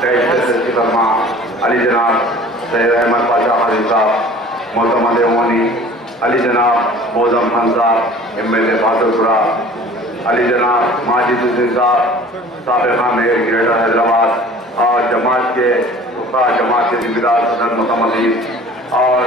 فرما علی جناب سید احمد پاشا خادم صاحب معتمد عمومی، علی جناب موزم خان صاحب MLA فاضل پورہ، علی جناب ماجد حسین صاحب سابقہ میئر گریٹر حیدرآباد، اور جماعت کے جماعت کے ذمہ دار صدر متمدین، اور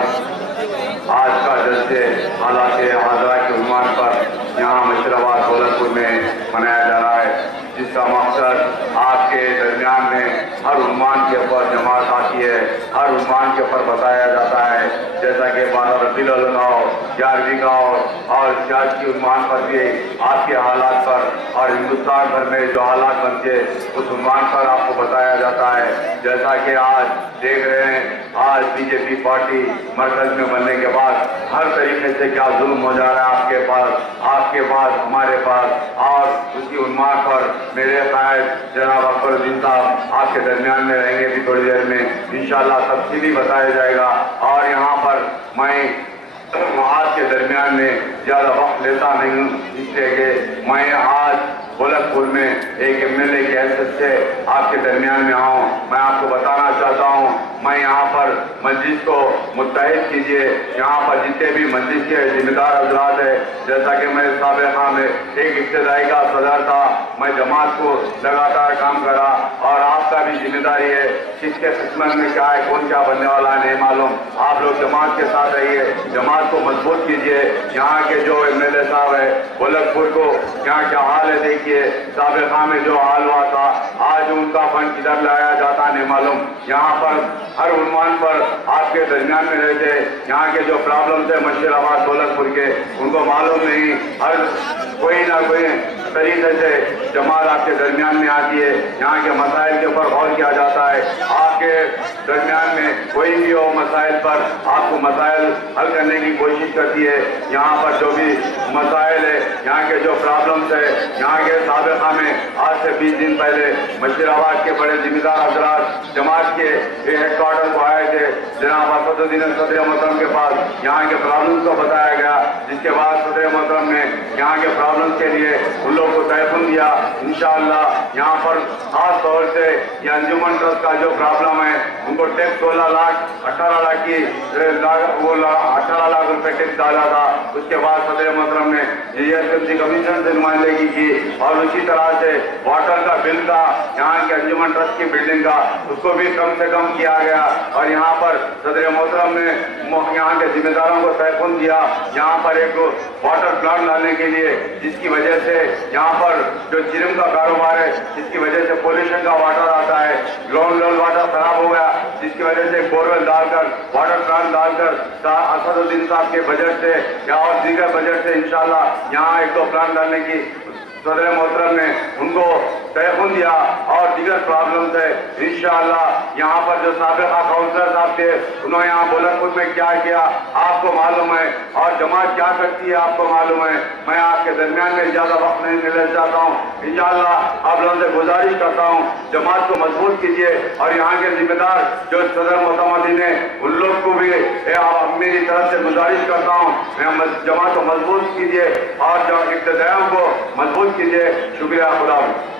آج کا جلسے حالات حاضرہ کے عنوان پر یہاں مشرآباد دولت پور میں منایا جا رہا ہے، جس کا مقصد آپ کے درمیان میں ہر عنوان کے اوپر جماعت آتی ہے، ہر عنوان کے اوپر بتایا جاتا ہے، جیسا کہ 12 ربیع الاول کا ہو، 11ویں کا ہو، اور سیاسی عنوان پر بھی آپ کے حالات پر اور ہندوستان بھر میں جو حالات بنتے اس عنوان پر آپ کو بتایا جاتا ہے۔ جیسا کہ آج دیکھ رہے ہیں، آج BJP پارٹی مرکز میں بننے کے بعد ہر طریقے سے کیا ظلم ہو جا رہا ہے آپ کے پاس ہمارے پاس، اور اسی عنوان پر میرے قائد جناب اکبر الدین صاحب آپ کے درمیان میں رہیں گے بھی تھوڑی دیر میں، انشاءاللہ تفصیلی بتایا جائے گا۔ اور یہاں پر میں آج کے درمیان میں زیادہ وقت لیتا نہیں ہوں، اس لیے کہ میں آج دولت پور میں ایک MLA کی حیثیت سے آپ کے درمیان میں آؤں۔ میں آپ کو بتانا چاہتا ہوں، میں یہاں پر مجلس کو متحد کیجئے، یہاں پر جتنے بھی مجلس کے ذمہ دار حضرات ہیں، جیسا کہ میں سابقہ میں ایک ابتدائی کا صدر تھا، میں جماعت کو لگاتار کام کرا، اور آپ کا بھی ذمہ داری ہے، کس کے قسمت میں کیا ہے، کون کیا بننے والا ہے نہیں معلوم، آپ لوگ جماعت کے ساتھ رہیے، جماعت کو مضبوط کیجئے۔ یہاں کے جو MLA صاحب ہے دولت پور کو یہاں کیا حال ہے دیکھیے، سابقہ میں جو حال ہوا تھا، آج ان کا فنڈ کدھر لایا جاتا نہیں معلوم، یہاں پر ہر عنوان پر آپ کے درمیان میں رہتے، یہاں کے جو پرابلمز ہیں مشرآباد دولت پور کے ان کو معلوم نہیں، ہر کوئی نہ کوئی طریقے سے جماعت آپ کے درمیان میں آتی ہے، یہاں کے مسائل کے اوپر غور کیا جاتا ہے، آپ کے درمیان میں کوئی بھی ہو مسائل پر آپ کو مسائل حل کرنے کی کوشش کرتی ہے۔ یہاں پر جو بھی مسائل ہے، یہاں کے جو پرابلمز ہے، یہاں کے سابقہ میں آج سے 20 دن پہلے مشرآباد کے بڑے ذمہ دار حضرات جماعت کے ہیڈ کوارٹر کو آئے تھے، جناب اسد الدین صدر محترم کے پاس یہاں کے پرابلمز کو بتایا گیا، جس کے بعد صدر محترم نے یہاں کے پرابلمز کے لیے ان لوگوں کو تیقن دیا۔ انشاءاللہ یہاں پر خاص طور سے یہ انجمن ٹرسٹ کا جو پرابلم ہے، ان کو ٹیکس 16 لاکھ 18 لاکھ کی 18 لاکھ روپے ٹیکس ڈالا تھا، اس کے بعد صدر محترم نے GSMC کمیشن سے نمائندگی کی، اور اسی طرح سے واٹر کا بل کا یہاں کے انجمن ٹرسٹ کی بلڈنگ کا اس کو بھی کم سے کم کیا گیا، اور یہاں پر صدر محترم نے یہاں کے ذمہ داروں کو تیقن دیا یہاں پر ایک واٹر پلانٹ لانے کے لیے، جس کی وجہ سے یہاں پر جو جرم کا کاروبار ہے، جس کی وجہ سے پولوشن کا واٹر آتا ہے، گراؤنڈ لیول واٹر خراب ہو گیا، جس کی وجہ سے بورول ڈال کر واٹر پلانٹ ڈال کر اسد الدین صاحب کے بجٹ سے یا اور دیگر بجٹ سے انشاءاللہ یہاں 1-2 پلانٹ ڈالنے کی صدر محترم نے ان کو تیقن دیا، اور دیگر پرابلمز ہے انشاءاللہ یہاں پر جو سابقہ کاؤنسلر صاحب تھے انہوں نے یہاں دولت پور میں کیا کیا آپ کو معلوم ہے، اور جماعت کیا کرتی ہے آپ کو معلوم ہے۔ میں آپ کے درمیان میں زیادہ وقت نہیں لینا چاہتا ہوں، انشاءاللہ آپ لوگوں سے گزارش کرتا ہوں جماعت کو مضبوط کیجئے، اور یہاں کے ذمہ دار جو صدر متمدین ہیں ان لوگ کو بھی میری طرف سے گزارش کرتا ہوں جماعت کو مضبوط کیجئے اور جو ابتدائیوں کو مضبوط کیجئے۔ شکریہ، خدا حافظ۔